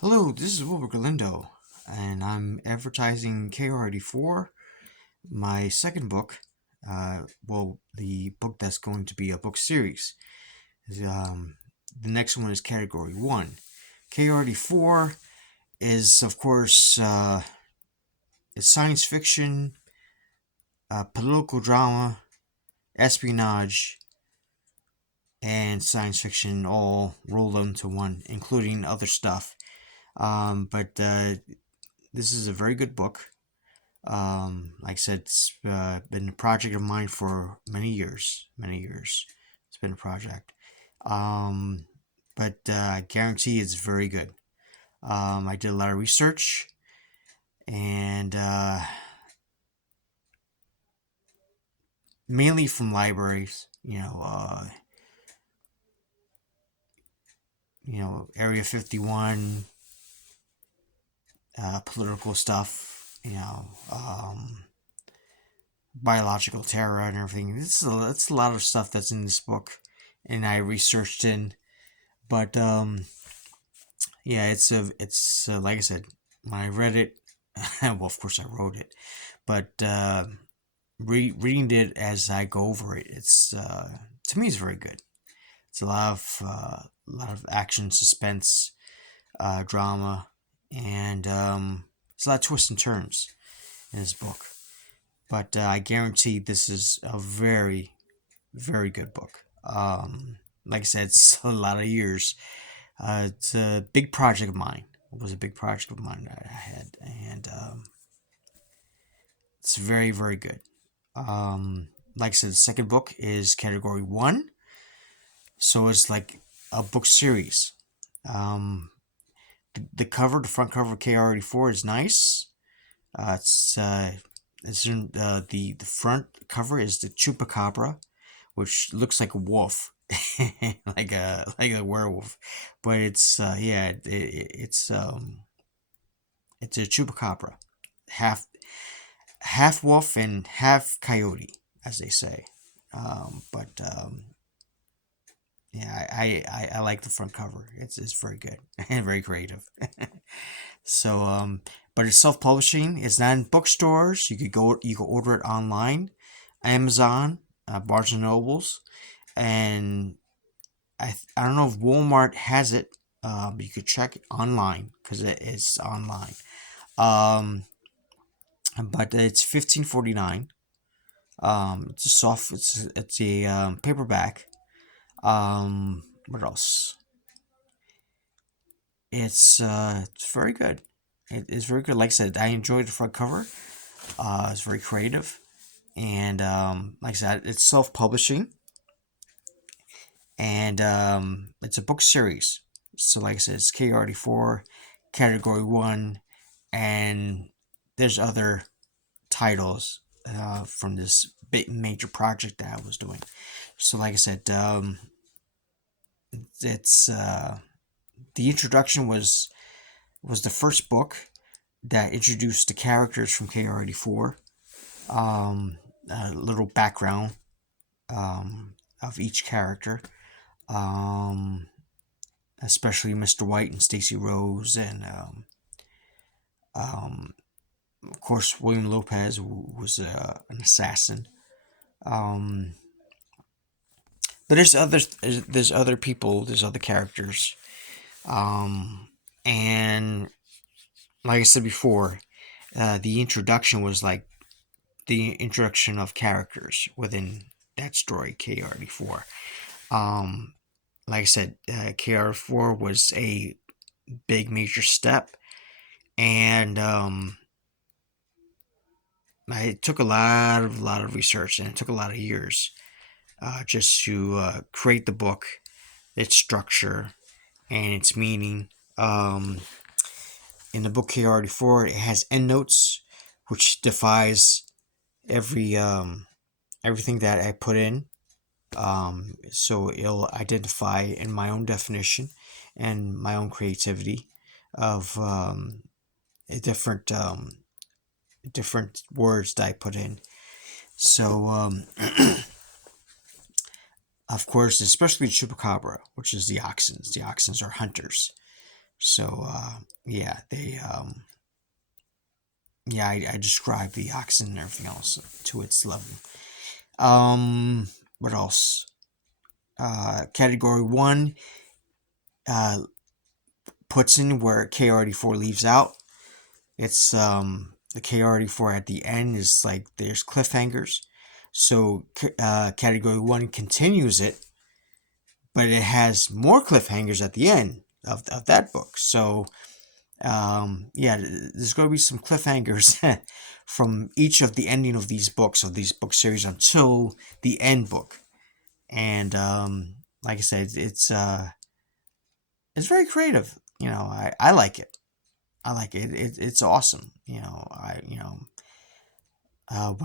Hello, this is Wilbur Galindo, and I'm advertising KR84, my second book. The book that's going to be a book series. Um, the next one is Category 1. KR84 is, of course, it's science fiction, political drama, espionage, and science fiction all rolled into one, including other stuff. But this is a very good book. Like I said, it's been a project of mine for many years. Many years. It's been a project. Um, but I guarantee it's very good. I did a lot of research and mainly from libraries. Area 51, political stuff. Biological terror and everything. It's a lot of stuff that's in this book, and I researched in. But yeah, it's like I said, when I read it, well, of course I wrote it, but reading it as I go over it, it's to me it's very good. It's a lot of action, suspense, drama, and it's a lot of twists and turns in this book. But I guarantee this is a very, very good book. Like I said, it's a lot of years. It's a big project of mine. It was a big project of mine that I had, and it's very, very good. Like I said, the second book is Category 1, so it's like a book series. Um, the front cover of KR84 is nice. It's in, the front cover is the chupacabra, which looks like a wolf, like a werewolf, but it's a chupacabra, half half wolf and half coyote, as they say. But yeah, I like the front cover. It's very good and very creative. So but it's self publishing. It's not in bookstores. You could order it online, Amazon, Barnes and Nobles, and I don't know if Walmart has it. But you could check it online because it's online. Um, but it's 15.49. It's a soft. It's a paperback. What else? It's very good. It is very good. Like I said, I enjoyed the front cover. It's very creative, and like I said, it's self publishing, and it's a book series. So like I said, it's KR84, Category 1, and there's other titles from this big major project that I was doing. So like I said, it's the introduction was the first book that introduced the characters from KR84. A little background of each character, um, especially Mr. White and Stacy Rose, and um, of course William Lopez, who was an assassin. Um, but there's other people, there's other characters, and like I said before, the introduction was like the introduction of characters within that story, KR84. Um, like I said, KR4 was a big major step, and it took a lot of research, and it took a lot of years just to create the book, its structure, and its meaning. In the book KR84, it has endnotes, which defies every everything that I put in. So it'll identify in my own definition and my own creativity of different different words that I put in. So of course, especially chupacabra, which is the oxens. The oxens are hunters. So yeah, I described the oxen and everything else to its level. What else? Category 1 uh, puts in where KRD4 leaves out. It's the KRD4 at the end is like there's cliffhangers. So category 1 continues it, but it has more cliffhangers at the end of that book. So yeah, there's going to be some cliffhangers from each of the ending of these books, of these book series, until the end book. And like I said, it's very creative. I like it. I like it. It's awesome. When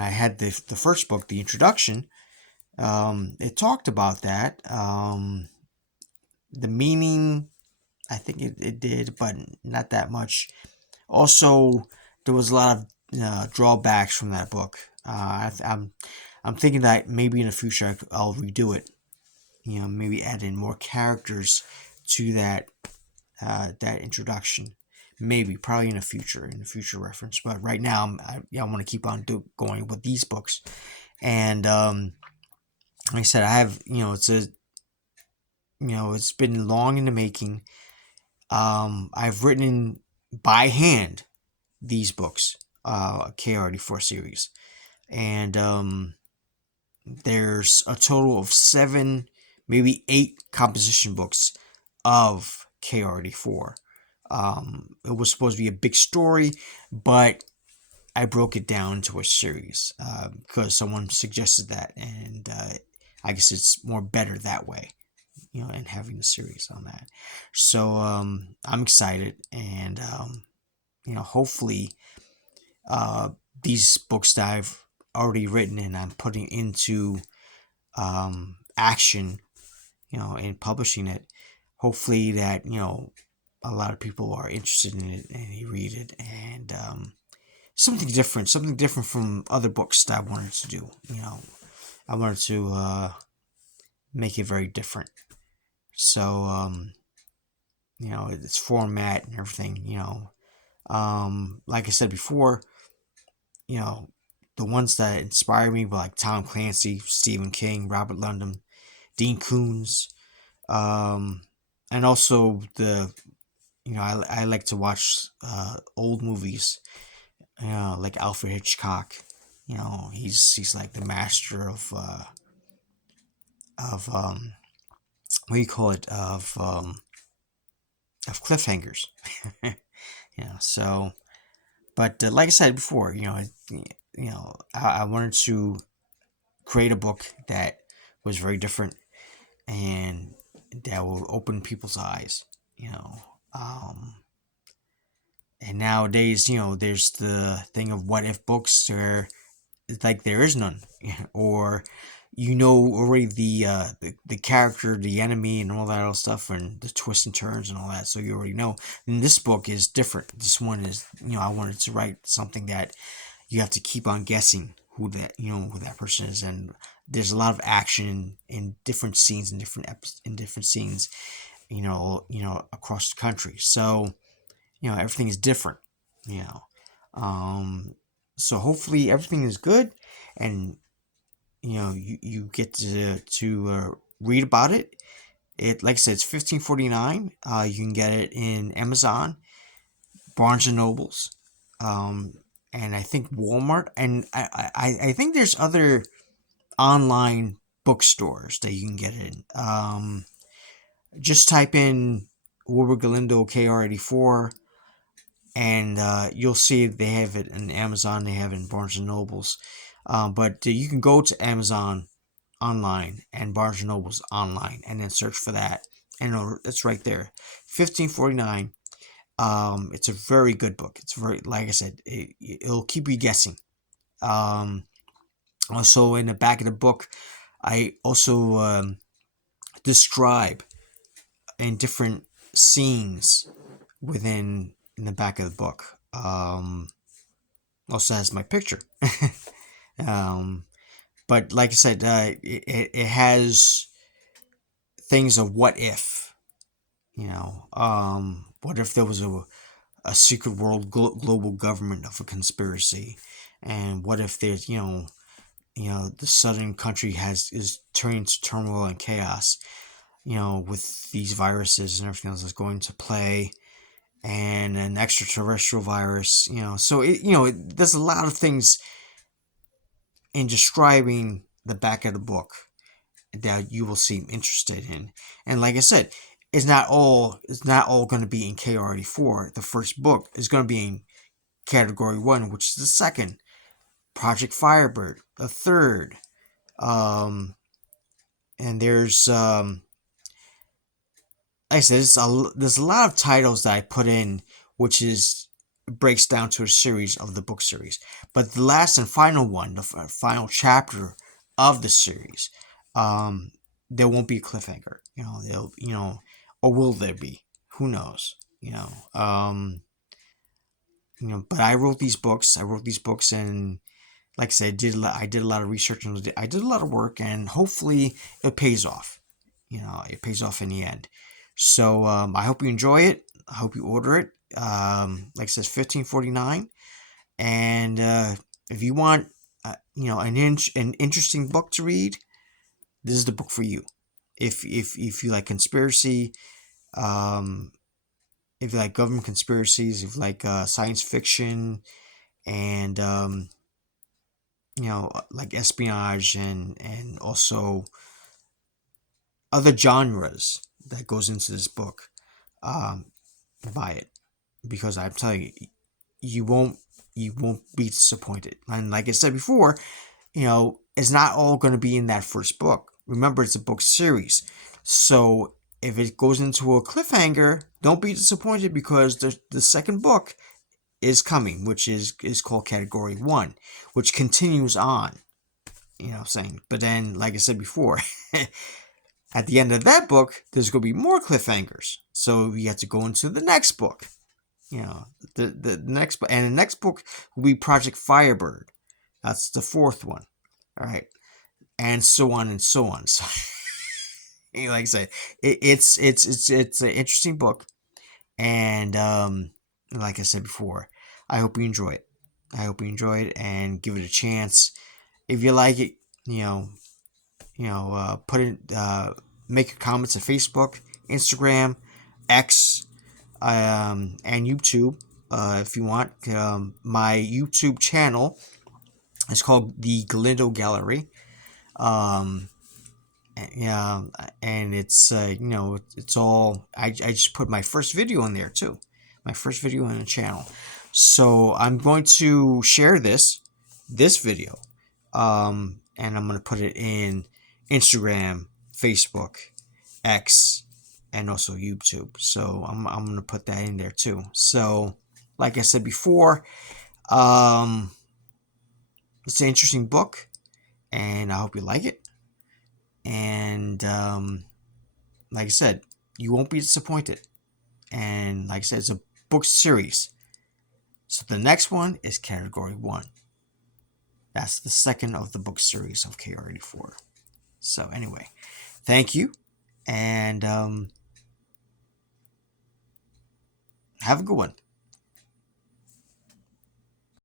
I had the first book, the introduction, it talked about that. The meaning, I think it did, but not that much. Also, there was a lot of drawbacks from that book. I'm thinking that maybe in the future I'll redo it. Maybe add in more characters to that introduction. Maybe, probably in the future reference. But right now, I want to keep on going with these books. And like I said, I have it's been long in the making. I've written by hand these books, KRD4 series, and there's a total of 7, maybe 8 composition books of KRD4. It was supposed to be a big story, but I broke it down to a series because someone suggested that, and I guess it's more better that way, and having a series on that. So I'm excited, and hopefully these books that I've already written and I'm putting into action, and publishing it, hopefully that a lot of people are interested in it and they read it, and something different from other books that I wanted to do. I wanted to make it very different. So its format and everything. Like I said before, you know, the ones that inspired me were like Tom Clancy, Stephen King, Robert Ludlum, Dean Koontz, and also I like to watch old movies, like Alfred Hitchcock. He's like the master of what do you call it, of cliffhangers. So, but like I said before, I wanted to create a book that was very different and that will open people's eyes. Um, and nowadays, there's the thing of what if books where it's like there is none, or already the character, the enemy, and all that other stuff, and the twists and turns and all that. So you already know. And this book is different. This one is, I wanted to write something that you have to keep on guessing who that person is, and there's a lot of action in different scenes, in different scenes, across the country. So everything is different. You know, so hopefully everything is good, and you get to read about it. It, like I said, it's $15.49. You can get it in Amazon, Barnes and Nobles, and I think Walmart, and I think there's other online bookstores that you can get it in. Just type in Wilbur Galindo KR84, and you'll see they have it in Amazon. They have it in Barnes and Nobles, but you can go to Amazon online and Barnes and Nobles online, and then search for that, and it's right there, $15.49. It's a very good book. It's very, like I said, it'll keep you guessing. Also, in the back of the book, I also describe in different scenes in the back of the book. Also has my picture. But like I said, it has things of what if, What if there was a secret world global government of a conspiracy? And what if there's, the southern country is turning to turmoil and chaos, with these viruses and everything else that's going to play, and an extraterrestrial virus, so there's a lot of things in describing the back of the book that you will seem interested in. And like I said, it's not all going to be in KR84. The first book is going to be in Category 1, which is the second. Project Firebird, the third. And there's like I said, there's a lot of titles that I put in, which breaks down to a series of the book series. But the last and final one, the final chapter of the series, there won't be a cliffhanger. Or will there be? Who knows? But I wrote these books. And like I said, I did a lot of research and I did a lot of work, and hopefully it pays off. It pays off in the end. So I hope you enjoy it. I hope you order it. Like I said, $15.49. And if you want, an interesting book to read, this is the book for you. If you like conspiracy, if you like government conspiracies, if you like science fiction, and like espionage and also other genres that goes into this book, buy it, because I'm telling you, you won't be disappointed. And like I said before, it's not all going to be in that first book. Remember, it's a book series, so if it goes into a cliffhanger, don't be disappointed, because the second book is coming, which is called Category 1, which continues on. Saying, but then, like I said before, at the end of that book, there's going to be more cliffhangers. So you have to go into the next book. The next book, and the next book will be Project Firebird. That's the fourth one. All right, and so on and so on. So, like I said, it's an interesting book, and like I said before, I hope you enjoy it. And give it a chance. If you like it, put it, make your comments on Facebook, Instagram, X, and YouTube, if you want. My YouTube channel is called the Galindo Gallery. Yeah, and it's it's all. I just put my first video in there too, my first video on the channel. So I'm going to share this video, and I'm going to put it in Instagram, Facebook, X, and also YouTube. So I'm going to put that in there too. So like I said before, it's an interesting book, and I hope you like it. And like I said, you won't be disappointed. And like I said, it's a book series. So the next one is Category 1. That's the second of the book series of KR84. So anyway, thank you, and have a good one.